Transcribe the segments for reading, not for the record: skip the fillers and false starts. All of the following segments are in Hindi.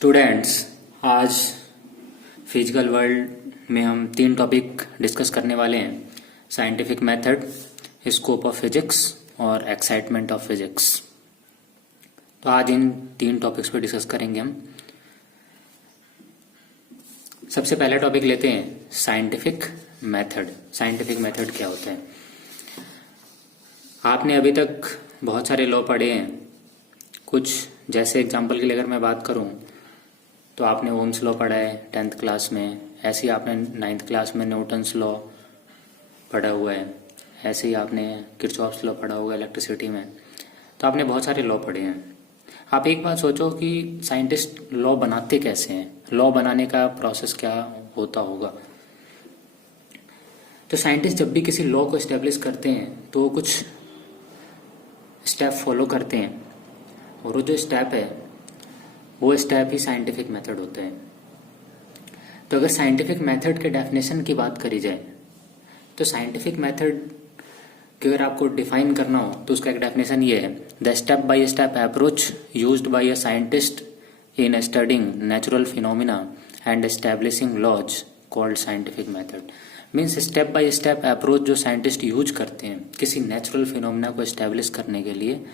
स्टूडेंट्स, आज फिजिकल वर्ल्ड में हम 3 टॉपिक डिस्कस करने वाले हैं। Scientific method, scope of physics और एक्साइटमेंट ऑफ फिजिक्स। तो आज इन 3 टॉपिक्स पे डिस्कस करेंगे हम। सबसे पहला टॉपिक लेते हैं साइंटिफिक मेथड। साइंटिफिक मेथड क्या होता है? आपने अभी तक बहुत सारे लॉ पढ़े हैं। कुछ जैसे एग्जांपल के लिए अगर मैं बात करूं तो आपने ओम्स लॉ पढ़ा है 10th क्लास में। ऐसे ही आपने 9th क्लास में न्यूटन्स लॉ पढ़ा हुआ है। ऐसे ही आपने किरचॉफ्स लॉ पढ़ा होगा इलेक्ट्रिसिटी में। तो आपने बहुत सारे लॉ पढ़े हैं। आप एक बात सोचो कि साइंटिस्ट लॉ बनाते कैसे हैं, लॉ बनाने का प्रोसेस क्या होता होगा। तो साइंटिस्ट जब भी किसी लॉ को एस्टेब्लिश करते हैं तो कुछ स्टेप फॉलो करते हैं, और वो जो स्टेप है वो स्टेप ही साइंटिफिक मेथड होता है। तो अगर साइंटिफिक मेथड के डेफिनेशन की बात करी जाए तो साइंटिफिक मेथड की अगर आपको डिफाइन करना हो तो उसका एक डेफिनेशन ये है: the step by step approach used by a scientist in studying natural phenomena and establishing laws called scientific method. Means step by step approach जो साइंटिस्ट यूज करते हैं किसी नेचुरल फिनोमिना को एस्टेब्लिश करने के लिए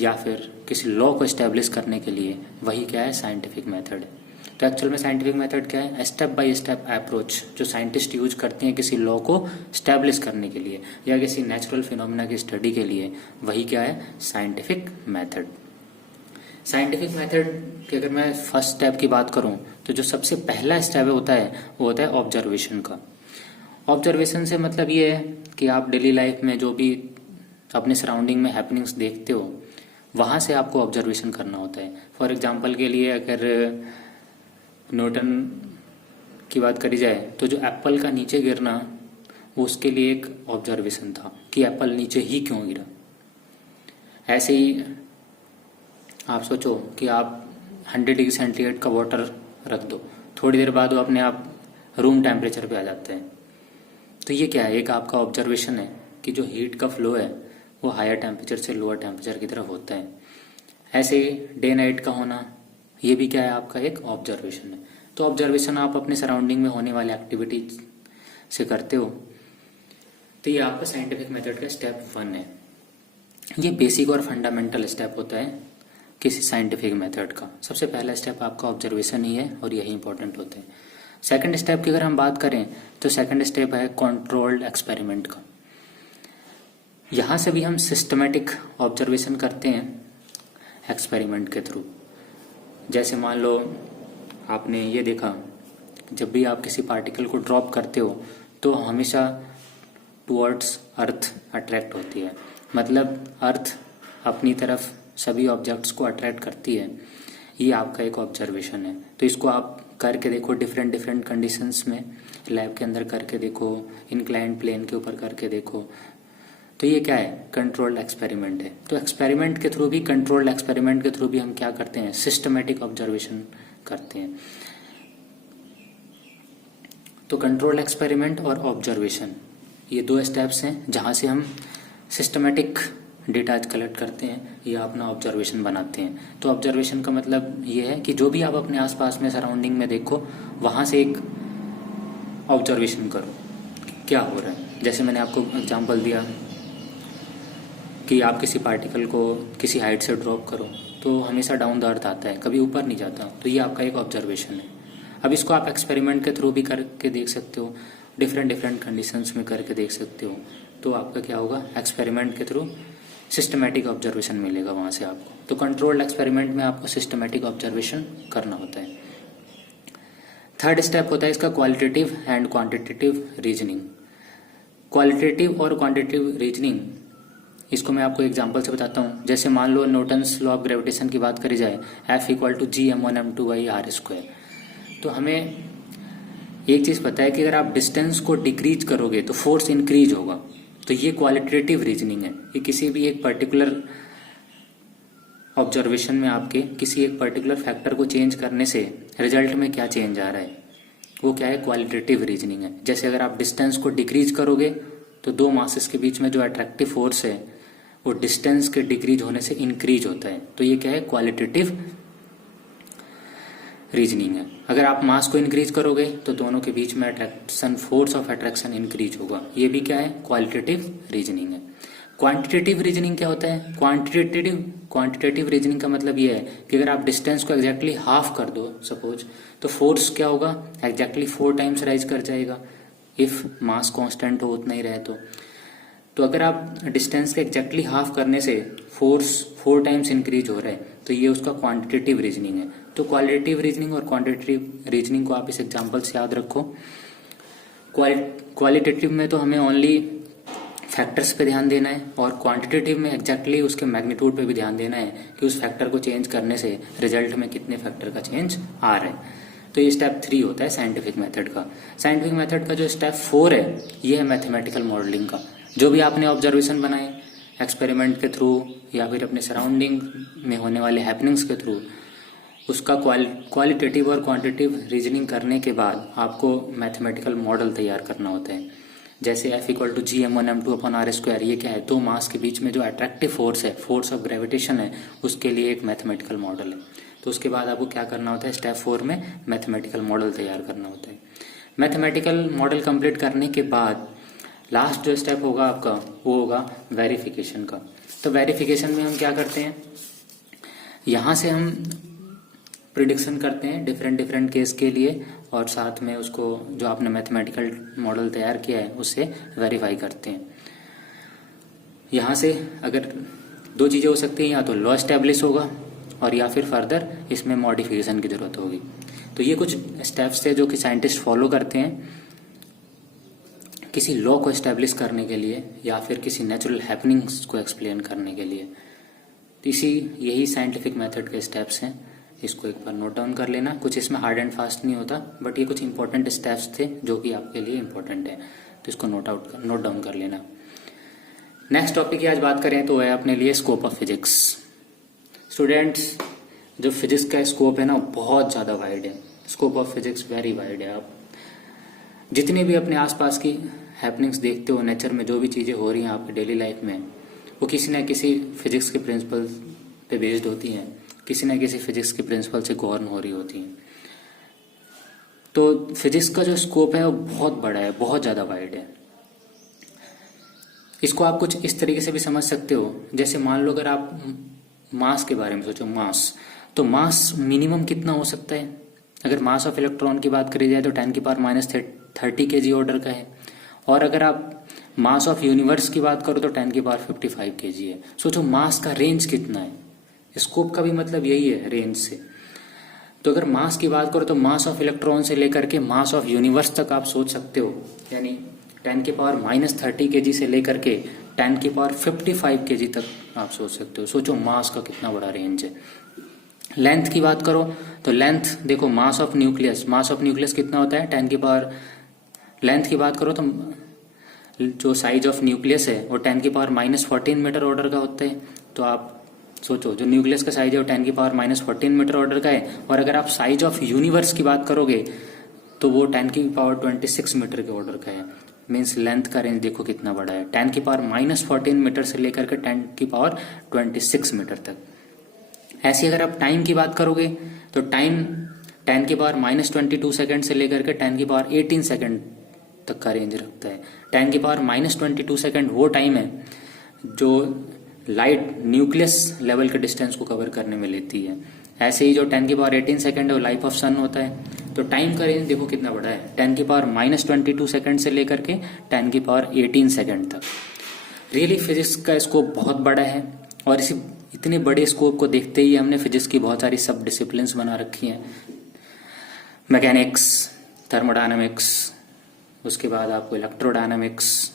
या फिर किसी लॉ को एस्टेब्लिश करने के लिए, वही क्या है? Scientific method. तो एक्चुअल में साइंटिफिक मेथड क्या है? स्टेप बाय स्टेप अप्रोच जो साइंटिस्ट यूज करते हैं किसी लॉ को एस्टेब्लिश करने के लिए या किसी नेचुरल फिनोमिना की स्टडी के लिए, वही क्या है? Scientific method. साइंटिफिक मेथड की अगर मैं फर्स्ट स्टेप की बात करूं तो जो सबसे पहला स्टेप होता है वो होता है ऑब्जर्वेशन का। ऑब्जर्वेशन से मतलब ये है कि आप डेली लाइफ में जो भी अपने सराउंडिंग में हैपनिंग्स देखते हो वहां से आपको ऑब्जर्वेशन करना होता है। फॉर एग्जांपल के लिए अगर न्यूटन की बात करी जाए तो जो एप्पल का नीचे गिरना वो उसके लिए एक ऑब्जर्वेशन था कि एप्पल नीचे ही क्यों गिरा। ऐसे ही आप सोचो कि आप 100 डिग्री सेंटीग्रेड का वाटर रख दो, थोड़ी देर बाद वो अपने आप रूम टेम्परेचर पे आ जाता है। तो ये क्या है? एक आपका ऑब्जर्वेशन है कि जो हीट का फ्लो है वो हायर टेम्परेचर से लोअर टेम्परेचर की तरफ होता है। ऐसे ही डे नाइट का होना, ये भी क्या है? आपका एक ऑब्जर्वेशन है। तो ऑब्जर्वेशन आप अपने सराउंडिंग में होने वाले एक्टिविटीज से करते हो। तो ये आपका साइंटिफिक मेथड का स्टेप 1 है। ये बेसिक और फंडामेंटल स्टेप होता है किसी साइंटिफिक मेथड का। सबसे पहला स्टेप आपका ऑब्जर्वेशन ही है और यही इंपॉर्टेंट होता है। सेकंड स्टेप की अगर हम बात करें तो सेकंड स्टेप है कंट्रोल्ड एक्सपेरिमेंट का। यहां से भी हम सिस्टमेटिक ऑब्जर्वेशन करते हैं एक्सपेरिमेंट के थ्रू। जैसे मान लो आपने ये देखा, जब भी आप किसी पार्टिकल को ड्रॉप करते हो तो हमेशा टुवर्ड्स अर्थ अट्रैक्ट होती है। मतलब अर्थ अपनी तरफ सभी ऑब्जेक्ट्स को अट्रैक्ट करती है। ये आपका एक ऑब्जर्वेशन है। तो इसको आप करके देखो डिफरेंट डिफरेंट कंडीशंस में, लैब के अंदर करके देखो, इंक्लाइंड प्लेन के ऊपर करके देखो। तो ये क्या है? कंट्रोल्ड एक्सपेरिमेंट है। तो एक्सपेरिमेंट के थ्रू भी, कंट्रोल्ड एक्सपेरिमेंट के थ्रू भी हम क्या करते हैं? सिस्टमेटिक ऑब्जर्वेशन करते हैं। तो कंट्रोल्ड एक्सपेरिमेंट और ऑब्जर्वेशन ये 2 स्टेप्स हैं जहां से हम सिस्टमेटिक डेटा कलेक्ट करते हैं या अपना ऑब्जर्वेशन बनाते हैं। तो ऑब्जर्वेशन का मतलब ये है कि जो भी आप अपने आसपास में सराउंडिंग में देखो वहां से एक ऑब्जर्वेशन करो क्या हो रहा है। जैसे मैंने आपको एग्जांपल दिया कि आप किसी पार्टिकल को किसी हाइट से ड्रॉप करो तो हमेशा डाउन द अर्थ आता है, कभी ऊपर नहीं जाता। तो ये आपका एक ऑब्जर्वेशन है। अब इसको आप एक्सपेरिमेंट के थ्रू भी करके देख सकते हो, डिफरेंट डिफरेंट कंडीशंस में करके देख सकते हो। तो आपका क्या होगा? एक्सपेरिमेंट के थ्रू सिस्टमेटिक ऑब्जर्वेशन मिलेगा वहां से आपको। तो कंट्रोल्ड एक्सपेरिमेंट में आपको सिस्टमेटिक ऑब्जर्वेशन करना होता है। थर्ड स्टेप होता है इसका qualitative and quantitative reasoning. Qualitative और क्वांटिटेटिव रीजनिंग, इसको मैं आपको एग्जांपल से बताता हूँ। जैसे मान लो न्यूटन्स लॉ ऑफ ग्रेविटेशन की बात करी जाए, F = G m1m2/r²। तो हमें एक चीज पता है कि अगर आप डिस्टेंस को डिक्रीज करोगे तो फोर्स इंक्रीज होगा। तो ये क्वालिटेटिव रीजनिंग है। ये किसी भी एक पर्टिकुलर ऑब्जर्वेशन में आपके किसी एक पर्टिकुलर फैक्टर को चेंज करने से रिजल्ट में क्या चेंज आ रहा है, वो क्या है? क्वालिटेटिव रीजनिंग है। जैसे अगर आप डिस्टेंस को डिक्रीज करोगे तो 2 मासेस के बीच में जो अट्रैक्टिव फोर्स है वो डिस्टेंस के डिक्रीज होने से इंक्रीज होता है। तो ये क्या है? क्वालिटेटिव रीजनिंग है। अगर आप मास को इंक्रीज करोगे तो दोनों के बीच में attraction, force of attraction increase होगा। ये भी क्या है? क्वालिटेटिव रीजनिंग है। क्वांटिटेटिव रीजनिंग क्या होता है? क्वांटिटेटिव रीजनिंग का मतलब ये है कि अगर आप डिस्टेंस को एग्जैक्टली हाफ कर दो सपोज, तो फोर्स क्या होगा? एग्जैक्टली 4 टाइम्स राइज कर जाएगा, इफ मास कांस्टेंट हो उतना ही रहे तो अगर आप डिस्टेंस के एग्जैक्टली हाफ करने से फोर्स 4 टाइम्स इंक्रीज हो रहा है, तो ये उसका क्वांटिटेटिव रीजनिंग है। तो क्वालिटेटिव रीजनिंग और क्वांटिटेटिव रीजनिंग को आप इस एग्जाम्पल से याद रखो। क्वालिटेटिव में तो हमें ओनली फैक्टर्स पे ध्यान देना है, और क्वांटिटेटिव में एग्जैक्टली उसके मैग्नीट्यूड पे भी ध्यान देना है कि उस फैक्टर को चेंज करने से रिजल्ट में कितने फैक्टर का चेंज आ रहा है। तो ये स्टेप 3 होता है साइंटिफिक मेथड का। साइंटिफिक मेथड का जो स्टेप 4 है, ये है मैथमेटिकल मॉडलिंग का। जो भी आपने ऑब्जर्वेशन बनाए एक्सपेरिमेंट के थ्रू या फिर अपने सराउंडिंग में होने वाले हैपनिंग्स के थ्रू, उसका क्वालिटेटिव और क्वांटिटेटिव रीजनिंग करने के बाद आपको मैथमेटिकल मॉडल तैयार करना होता है। जैसे F=gm1m2/r², ये क्या है? दो मास के बीच में जो अट्रैक्टिव फोर्स है, फोर्स ऑफ ग्रेविटेशन है, उसके लिए एक मैथमेटिकल मॉडल है। तो उसके बाद आपको क्या करना होता है? स्टेप 4 में मैथमेटिकल मॉडल तैयार करना होता है। मैथमेटिकल मॉडल कंप्लीट करने के बाद लास्ट जो स्टेप होगा आपका, वो होगा वेरिफिकेशन का। तो वेरिफिकेशन में हम क्या करते हैं? यहाँ से हम प्रिडिक्शन करते हैं डिफरेंट केस के लिए, और साथ में उसको जो आपने मैथमेटिकल मॉडल तैयार किया है उससे वेरीफाई करते हैं। यहाँ से अगर 2 चीज़ें हो सकती हैं, या तो लॉ एस्टेब्लिश होगा और या फिर फर्दर इसमें मॉडिफिकेशन की जरूरत होगी। तो ये कुछ स्टेप्स थे जो कि साइंटिस्ट फॉलो करते हैं किसी लॉ को एस्टेब्लिश करने के लिए या फिर किसी नेचुरल हैपनिंग्स को एक्सप्लेन करने के लिए। तो यही साइंटिफिक मेथड के स्टेप्स हैं। इसको एक बार नोट डाउन कर लेना। कुछ इसमें हार्ड एंड फास्ट नहीं होता, बट ये कुछ इंपॉर्टेंट स्टेप्स थे जो कि आपके लिए इंपॉर्टेंट है, तो इसको नोट डाउन कर लेना। नेक्स्ट टॉपिक की आज बात करें तो है अपने लिए स्कोप ऑफ फिजिक्स। स्टूडेंट्स, जो फिजिक्स का स्कोप है ना, बहुत ज़्यादा वाइड है। Scope of physics very wide है। आप जितने भी अपने आसपास की हैपनिंग्स देखते हो, नेचर में जो भी चीज़ें हो रही हैं आपकी डेली लाइफ में, वो किसी न किसी फिजिक्स के प्रिंसिपल पे बेस्ड होती हैं, किसी न किसी फिजिक्स के प्रिंसिपल से गवर्न हो रही होती हैं। तो फिजिक्स का जो स्कोप है वो बहुत बड़ा है, बहुत ज़्यादा वाइड है। इसको आप कुछ इस तरीके से भी समझ सकते हो, जैसे मान लो अगर आप मास के बारे में सोचो, मास, तो मास मिनिमम कितना हो सकता है? अगर मास ऑफ इलेक्ट्रॉन की बात करी जाए तो 10⁻³ kg ऑर्डर का है, और अगर आप मास ऑफ यूनिवर्स की बात करो तो 10⁵ kg है। सोचो मास का रेंज कितना है। स्कोप का भी मतलब यही है, रेंज से। तो अगर मास की बात करो तो मास ऑफ इलेक्ट्रॉन से लेकर के मास ऑफ यूनिवर्स तक आप सोच सकते हो, यानी 10⁻³ kg से लेकर के 10⁵ kg तक आप सोच सकते हो। सोचो मास का कितना बड़ा रेंज है। लेंथ की बात करो तो लेंथ देखो, मास ऑफ न्यूक्लियस कितना होता है? 10 लेंथ की बात करो तो जो साइज ऑफ न्यूक्लियस है वो 10⁻14 मीटर ऑर्डर का होता है। तो आप सोचो जो न्यूक्लियस का साइज है वो 10⁻14 मीटर ऑर्डर का है, और अगर आप साइज ऑफ यूनिवर्स की बात करोगे तो वो 10⁻26 मीटर के ऑर्डर का है। मीन्स लेंथ का रेंज देखो कितना बड़ा है, 10⁻14 मीटर से लेकर के 10⁻26 मीटर तक। ऐसे अगर आप टाइम की बात करोगे तो टाइम 10⁻22 सेकेंड से लेकर के 10⁻18 सेकेंड तक का रेंज रखता है। 10⁻22 सेकेंड वो टाइम है जो लाइट न्यूक्लियस लेवल के डिस्टेंस को कवर करने में लेती है। ऐसे ही जो 10⁻18 सेकेंड है वो लाइफ ऑफ सन होता है। तो टाइम का रेंज देखो कितना बड़ा है, 10⁻22 सेकेंड से लेकर के 10⁻18 सेकेंड तक। रियली फिजिक्स का स्कोप बहुत बड़ा है, और इतने बड़े स्कोप को देखते ही हमने फिजिक्स की बहुत सारी सब डिसिप्लिन्स बना रखी हैं। मैकेनिक्स, थर्मोडायनामिक्स, उसके बाद आपको इलेक्ट्रोडायनामिक्स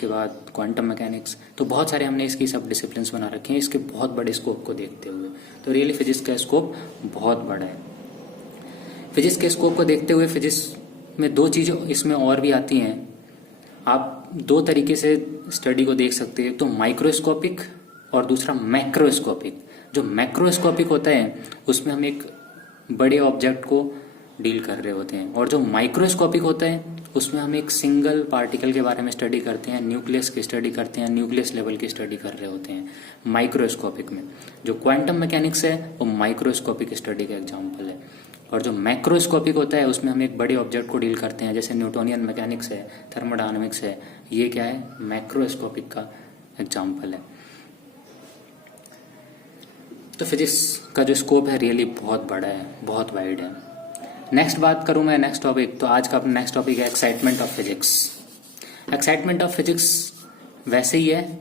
के बाद क्वांटम मैकेनिक्स, तो बहुत सारे हमने इसकी सब डिसिप्लिन्स बना रखे हैं इसके बहुत बड़े स्कोप को देखते हुए। तो रियली फिजिक्स का स्कोप बहुत बड़ा है। फिजिक्स के स्कोप को देखते हुए फिजिक्स में 2 चीज़ें इसमें और भी आती हैं। आप 2 तरीके से स्टडी को देख सकते हैं, एक तो माइक्रोस्कोपिक और दूसरा मैक्रोस्कोपिक। जो मैक्रोस्कोपिक होता है उसमें हम एक बड़े ऑब्जेक्ट को डील कर रहे होते हैं, और जो माइक्रोस्कोपिक होता है उसमें हम एक सिंगल पार्टिकल के बारे में स्टडी करते हैं, न्यूक्लियस की स्टडी करते हैं, न्यूक्लियस लेवल की स्टडी कर रहे होते हैं माइक्रोस्कोपिक में। जो क्वांटम मैकेनिक्स है वो माइक्रोस्कोपिक स्टडी का एग्जाम्पल है। और जो मैक्रोस्कोपिक होता है उसमें हम एक बड़े ऑब्जेक्ट को डील करते हैं, जैसे न्यूटोनियन मैकेनिक्स है, थर्मोडायनामिक्स है। ये क्या है? मैक्रोस्कोपिक का एग्जाम्पल है। तो फिजिक्स का जो स्कोप है रियली बहुत बड़ा है, बहुत वाइड है। नेक्स्ट बात करूं मैं नेक्स्ट टॉपिक, तो आज का अपना नेक्स्ट टॉपिक है excitement of physics. Excitement of physics वैसे ही है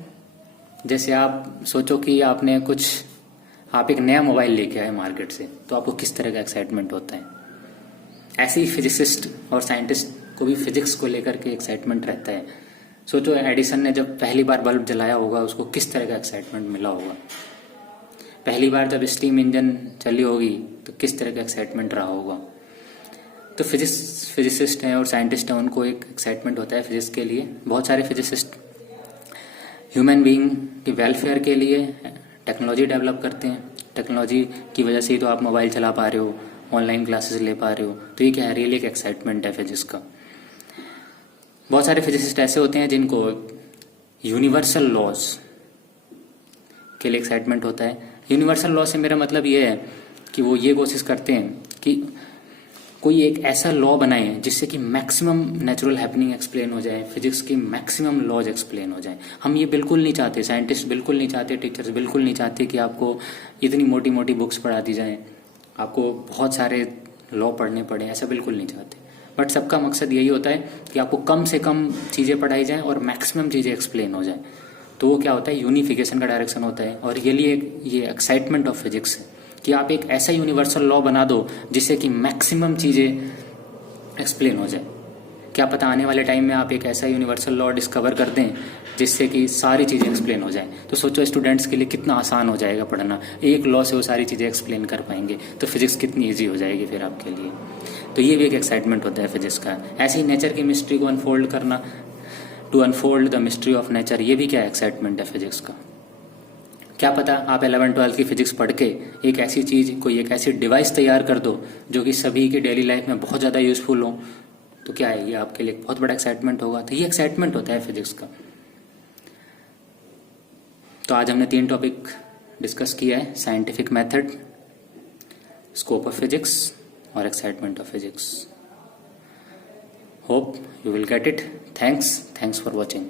जैसे आप सोचो कि आप एक नया मोबाइल लेके आए मार्केट से, तो आपको किस तरह का एक्साइटमेंट होता है। ऐसे ही फिजिसिस्ट और साइंटिस्ट को भी फिजिक्स को लेकर के एक्साइटमेंट रहता है। सोचो एडिसन ने जब पहली बार बल्ब जलाया होगा, उसको किस तरह का एक्साइटमेंट मिला होगा। पहली बार जब स्टीम इंजन चली होगी तो किस तरह का एक्साइटमेंट रहा होगा। तो फिजिसिस्ट हैं और साइंटिस्ट हैं, उनको एक एक्साइटमेंट होता है फिजिक्स के लिए। बहुत सारे फिजिसिस्ट ह्यूमन बीइंग की वेलफेयर के लिए टेक्नोलॉजी डेवलप करते हैं। टेक्नोलॉजी की वजह से ही तो आप मोबाइल चला पा रहे हो, ऑनलाइन क्लासेस ले पा रहे हो। तो ये क्या है? रियली एक एक्साइटमेंट है फिजिक्स का। बहुत सारे फिजिसिस्ट ऐसे होते हैं जिनको यूनिवर्सल लॉज के लिए एक्साइटमेंट होता है। यूनिवर्सल लॉ से मेरा मतलब ये है कि वो ये कोशिश करते हैं कि कोई एक ऐसा लॉ बनाए जिससे कि मैक्सिमम नेचुरल हैपनिंग एक्सप्लेन हो जाए, फिजिक्स की मैक्सिमम लॉज एक्सप्लेन हो जाए। हम ये बिल्कुल नहीं चाहते, साइंटिस्ट बिल्कुल नहीं चाहते, टीचर्स बिल्कुल नहीं चाहते कि आपको इतनी मोटी मोटी बुक्स पढ़ा दी जाएं, आपको बहुत सारे लॉ पढ़ने पड़े, ऐसा बिल्कुल नहीं चाहते। बट सबका मकसद यही होता है कि आपको कम से कम चीज़ें पढ़ाई जाएं और मैक्सिमम चीज़ें एक्सप्लेन हो जाए। तो वो क्या होता है? यूनिफिकेशन का डायरेक्शन होता है। और ये एक्साइटमेंट ऑफ फिजिक्स है कि आप एक ऐसा यूनिवर्सल लॉ बना दो जिससे कि मैक्सिमम चीज़ें एक्सप्लेन हो जाए। क्या पता आने वाले टाइम में आप एक ऐसा यूनिवर्सल लॉ डिस्कवर कर दें जिससे कि सारी चीज़ें एक्सप्लेन हो जाए। तो सोचो स्टूडेंट्स के लिए कितना आसान हो जाएगा पढ़ना, एक लॉ से वो सारी चीज़ें एक्सप्लेन कर पाएंगे। तो फिजिक्स कितनी ईजी हो जाएगी फिर आपके लिए। तो ये भी एक एक्साइटमेंट होता है फिजिक्स का। ऐसे ही नेचर की मिस्ट्री को अनफोल्ड करना, to unfold the mystery of nature, ये भी क्या एक्साइटमेंट है फिजिक्स का। क्या पता आप 11-12 की फिजिक्स पढ़ के एक ऐसी चीज़, कोई एक ऐसी डिवाइस तैयार कर दो जो कि सभी की डेली लाइफ में बहुत ज़्यादा यूजफुल हो। तो क्या है? ये आपके लिए बहुत बड़ा एक्साइटमेंट होगा। तो ये एक्साइटमेंट होता है फिजिक्स का। तो आज हमने 3 टॉपिक डिस्कस किया है: scientific method, scope of physics और excitement of physics. Hope you will get it. Thanks for watching.